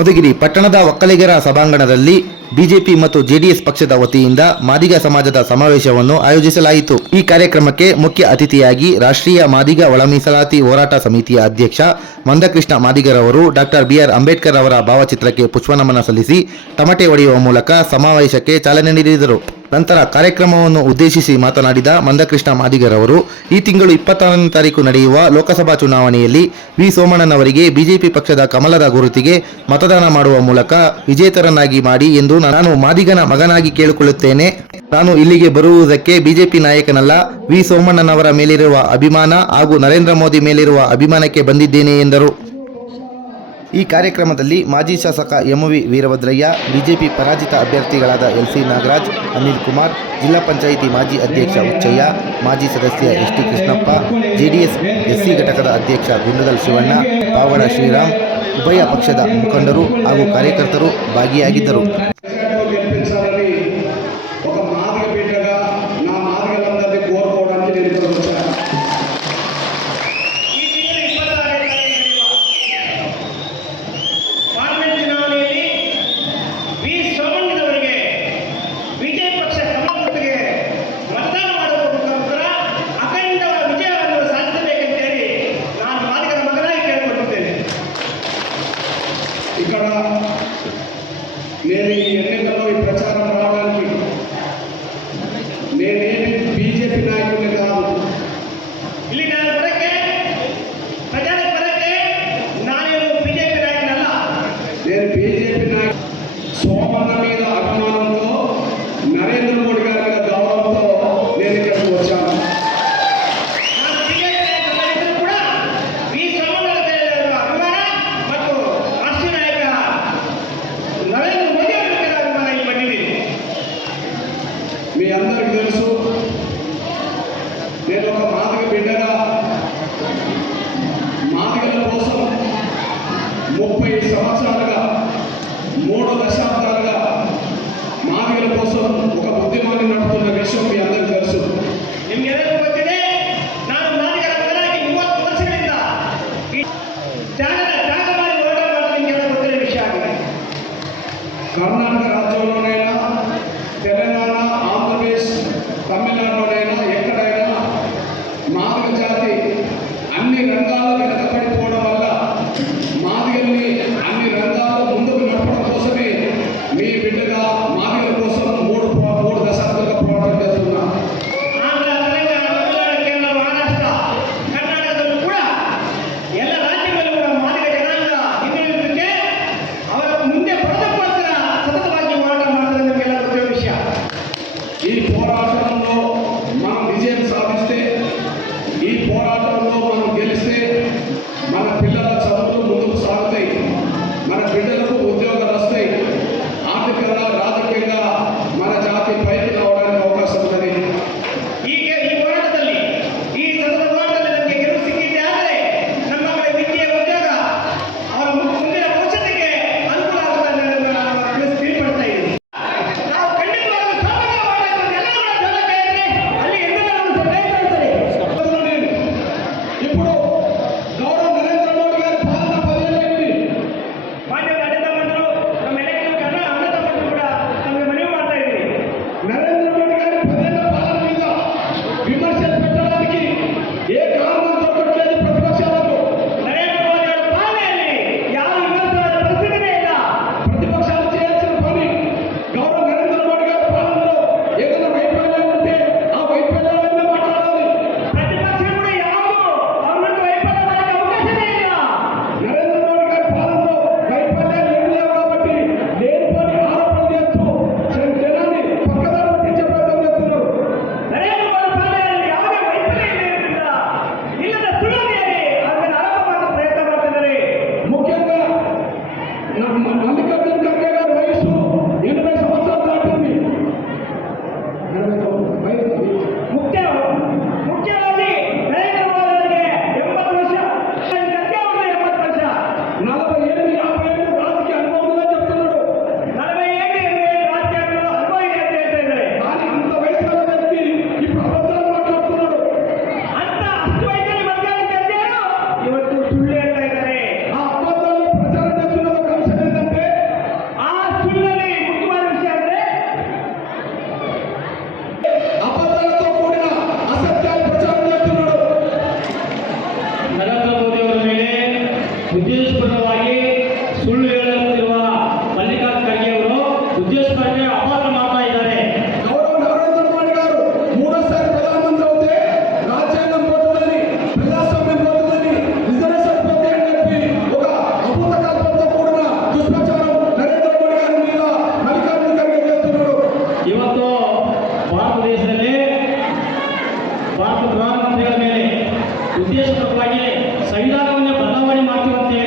ಮಧುಗಿರಿ ಪಟ್ಟಣದ ಒಕ್ಕಲಿಗರ ಸಭಾಂಗಣದಲ್ಲಿ ಬಿಜೆಪಿ ಮತ್ತು ಜೆಡಿಎಸ್ ಪಕ್ಷದ ವತಿಯಿಂದ ಮಾದಿಗ ಸಮಾಜದ ಸಮಾವೇಶವನ್ನು ಆಯೋಜಿಸಲಾಯಿತು. ಈ ಕಾರ್ಯಕ್ರಮಕ್ಕೆ ಮುಖ್ಯ ಅತಿಥಿಯಾಗಿ ರಾಷ್ಟ್ರೀಯ ಮಾದಿಗ ಒಳ ಮೀಸಲಾತಿ ಹೋರಾಟ ಸಮಿತಿಯ ಅಧ್ಯಕ್ಷ ಮಂದಕೃಷ್ಣ ಮಾದಿಗರವರು ಡಾಕ್ಟರ್ ಬಿ.ಆರ್. ಅಂಬೇಡ್ಕರ್ ಅವರ ಭಾವಚಿತ್ರಕ್ಕೆ ಪುಷ್ಪನಮನ ಸಲ್ಲಿಸಿ ತಮಟೆ ಹೊಡೆಯುವ ಮೂಲಕ ಸಮಾವೇಶಕ್ಕೆ ಚಾಲನೆ ನೀಡಿದರು. ನಂತರ ಕಾರ್ಯಕ್ರಮವನ್ನು ಉದ್ದೇಶಿಸಿ ಮಾತನಾಡಿದ ಮಂದಕೃಷ್ಣ ಮಾದಿಗರವರು, ಈ ತಿಂಗಳು 26ನೇ ತಾರೀಕು ನಡೆಯುವ ಲೋಕಸಭಾ ಚುನಾವಣೆಯಲ್ಲಿ ವಿ ಸೋಮಣ್ಣನವರಿಗೆ ಬಿಜೆಪಿ ಪಕ್ಷದ ಕಮಲದ ಗುರುತಿಗೆ ಮತದಾನ ಮಾಡುವ ಮೂಲಕ ವಿಜೇತರನ್ನಾಗಿ ಮಾಡಿ ಎಂದು ನಾನು ಮಾದಿಗನ ಮಗನಾಗಿ ಕೇಳಿಕೊಳ್ಳುತ್ತೇನೆ. ನಾನು ಇಲ್ಲಿಗೆ ಬರುವುದಕ್ಕೆ ಬಿಜೆಪಿ ನಾಯಕನಲ್ಲ, ವಿ ಸೋಮಣ್ಣನವರ ಮೇಲಿರುವ ಅಭಿಮಾನ ಹಾಗೂ ನರೇಂದ್ರ ಮೋದಿ ಮೇಲಿರುವ ಅಭಿಮಾನಕ್ಕೆ ಬಂದಿದ್ದೇನೆ ಎಂದರು. ಈ ಕಾರ್ಯಕ್ರಮದಲ್ಲಿ ಮಾಜಿ ಶಾಸಕ ಎಂ.ವಿ. ವೀರಭದ್ರಯ್ಯ, ಬಿಜೆಪಿ ಪರಾಜಿತ ಅಭ್ಯರ್ಥಿಗಳಾದ ಎಲ್.ಸಿ. ನಾಗರಾಜ್, ಅನಿಲ್ ಕುಮಾರ್, ಜಿಲ್ಲಾ ಪಂಚಾಯಿತಿ ಮಾಜಿ ಅಧ್ಯಕ್ಷ ಹುಚ್ಚಯ್ಯ, ಮಾಜಿ ಸದಸ್ಯ ಎಸ್.ಟಿ. ಕೃಷ್ಣಪ್ಪ, ಜೆಡಿಎಸ್ ಎಸ್ಸಿ ಘಟಕದ ಅಧ್ಯಕ್ಷ ಗುಂಡಗಲ್ ಶಿವಣ್ಣ, ಪಾವಡ ಶ್ರೀರಾಮ್, ಉಭಯ ಪಕ್ಷದ ಮುಖಂಡರು ಹಾಗೂ ಕಾರ್ಯಕರ್ತರು ಭಾಗಿಯಾಗಿದ್ದರು. ఇక్కడ నేను ఈ ఎన్నికల్లో ఈ ప్రచారం రావడానికి నేనేమి బీజేపీ నాయకుడిని కాదు. ಇಲ್ಲಿ ನಾನು ಬರಕ್ಕೆ ಪ್ರಚಾರ ಬರಕ್ಕೆ ನಾನೇನು ಬಿಜೆಪಿ ನಾಯಕನಲ್ಲ. నేను బీజేపీ నాయಕ. సోమన్న మీద అభిమానంతో, నరేంద్ర మోడీ గారి మీద గౌరవంతో నేను ఇక్కడికి వచ్చాను. మీ అందరికీ తెలుసు, నేను ఒక మాదిగ బిడ్డగా మాదిగల కోసం 30 సంవత్సరాలుగా 3 దశాబ్దాలుగా మాదిగల కోసం ఒక ఉద్యమాన్ని నడుపుతున్న విషయం మీ అందరికీ తెలుసు. ನಿಮಗೆಲ್ಲರಿಗೂ ಗೊತ್ತಿದೆ, ನಾನು ಮಾದಿಗರ ಮಗನಾಗಿ 30 ವರ್ಷಗಳಿಂದ ತ್ಯಾಗ ಮಾಡಿ ಹೋರಾಟ ಮಾಡೋದು ನಿಮಗೆಲ್ಲ ಗೊತ್ತಿರೋ ವಿಷಯ ಆಗಿದೆ. ಕರ್ನಾಟಕ ರಾಜ್యంలోనైనా, తెలంగాణ, ఆంధ్రప్రదేశ్, తమిళనాడులోనైనా ఎక్కడైనా మాదిగ జాతి అన్ని రంగాల్లో వెనకబడిపోవడం వల్ల మాదిగల్ని అన్ని రంగాల్లో ముందుకు నడపడం కోసమే మీ బిడ్డగా మాదిగల కోసం 3 దశాబ్దాలుగా పోరాటం చేస్తున్నా. ఆంధ్ర, తెలంగాణ, తమిళనాడు, కేరళ, మహారాష్ట్ర, ಕರ್ನಾಟಕದಲ್ಲೂ ಕೂಡ ಎಲ್ಲ ರಾಜ್ಯಗಳಲ್ಲೂ ಕೂಡ ಮಾದಿಗ ಜನಾಂಗ ಹಿಂದುಳಿದಿದ್ದಕ್ಕೆ ಅವರ ಮುಂದೆ ಬರೋದಕ್ಕೋಸ್ಕರ ಸತತವಾಗಿ ಹೋರಾಟ ಮಾಡ್ತಾರೆ. ನಿಮಗೆಲ್ಲ ಗೊತ್ತಿರೋ ವಿಷಯ. ఈ పోరాటంలో మనం విజయం సాధిస్తే, ఈ పోరాటంలో మనం గెలిస్తే మన పిల్లల చదువులు ముందుకు సాగుతాయి, మన బిడ్డలకు ఉద్యోగాలు వస్తాయి, ఆర్థికంగా రాజకీయంగా మన జాతి పైకి రావడానికి అవకాశం ఉన్నది. ಈ ಹೋರಾಟದಲ್ಲಿ, ಈ ಸತತ ಹೋರಾಟದಲ್ಲಿ ನಮಗೆ ಗೆಲುವು ಸಿಕ್ಕಿದೆ ಆದರೆ ನಮ್ಮ ಮಕ್ಕಳ ವಿದ್ಯೆ, ಉದ್ಯೋಗ, ಅವರ ಮುಂದಿನ ಭವಿಷ್ಯತ್ತಿಗೆ ಅನುಕೂಲ ಆಗುತ್ತದೆ ಅನ್ನೋದನ್ನು ನಾನು ತಿಳಿಪಡ್ತಾ ಇದ್ದೀನಿ. ನಾವು ಖಂಡಿತವಾಗ್ಲೂ ಸಾಮಾನ್ಯ ಹೋರಾಟ ಎಲ್ಲ ಕೂಡ ಅಲ್ಲಿ ಎಲ್ಲರೂ ఇప్పుడు గౌరవ నరేంద్ర మోడీ గారి పాలన 10 ఏళ్ళైంది. మాన్య అన్నదమ్ములు, ನಮ್ಮ ఎలక్షన్ కన్నా అన్నదమ్ములు కూడా నన్ను మనవి ಮಾಡ್ತಾ ಇದ್ದೀನಿ. నరేంద్ర మోడీ గారి 10 ఏళ్ల పాలన మీద విమర్శలు పెట్టడానికి ఏ కారణం దొరకట్లేదు ప్రతిపక్షాలకు. నరేంద్ర మోడీ గారి పాలనಯಲ್ಲಿ ಯಾವ ವಿಮರ್ಶೆಗಳ ಪರಿಸ್ಥಿತಿನೇ ಇಲ್ಲ. ప్రతిపక్షాలు చేయాల్సిన పని గౌరవ నరేంద్ర మోడీ గారి పాలనలో ఏదైనా వైఫల్యం ఉంటే ఆ వైఫల్యాలన్నీ మాట్లాడాలి. ప్రతిపక్షం కూడా ಯಾವುದು ಅವರನ್ನು వైఫల్యం ಮಾಡಕ್ಕೆ అవకాశమే ಇಲ್ಲ. నరేంద్ర మోడీ గారి పాలనలో వైఫల్యాలు ఏమీ లేవు కాబట్టి లేనిపోని ఆరోపణలు చేస్తూ జనాన్ని పక్కదారి పట్టించే ప్రయత్నం చేస్తున్నారు. నరేంద్ర మోడీ పాలనಯಲ್ಲಿ ಯಾವುದೇ వైఫల్యం లేకుండా ಇಲ್ಲದ ಸುಳ್ಳಿನಲ್ಲಿ ಅದನ್ನು ಆರೋಪ ಮಾಡಲು ಪ್ರಯತ್ನ ಮಾಡ್ತಿದ್ದಾರೆ. ముఖ్యంగా మల్లికార్జున ఖర్గే గారి వయసు 80 సంవత్సరాలు దాటింది. ಮುಖ್ಯವಾಗಿ ನರೇಂದ್ರ ಮೋದಿ ಅವರಿಗೆ 80 ವರ್ಷ, ಖರ್ಗೆ ಅವರಿಗೆ 80 ವರ್ಷ, 40 ಏಳು 50 ಏಳು ರಾಜಕೀಯ ಅನುಭವ ఉందని చెప్తున్నాడు. 40 ಏಳು ರಾಜಕೀಯ ಅನುಭವ ಇದೆ ಅಂತ ಹೇಳ್ತಾ ಇದ್ದಾರೆ. కానీ అంత వయసులో వ్యక్తి ఇప్పుడు అబద్ధాలు మాట్లాడుతున్నాడు. ಅಂತ ಅಷ್ಟು ವಯಸ್ಸಲ್ಲಿ ಮಲ್ಲಿಕಾರ್ಜುನ ಖರ್ಗೆ ಇವತ್ತು ಸುಳ್ಳು ಹೇಳ್ತಾ ಇದ್ದಾರೆ. ಆ ಅಬದ್ಧಾలు ప్రచారం చేస్తున్న ఒక అంశం ఏంటంటే ಉದ್ದೇಶಪೂರ್ವಕವಾಗಿಯೇ ಸಂವಿಧಾನವನ್ನೇ ಬದಲಾವಣೆ ಮಾಡ್ತೀವಂತೆ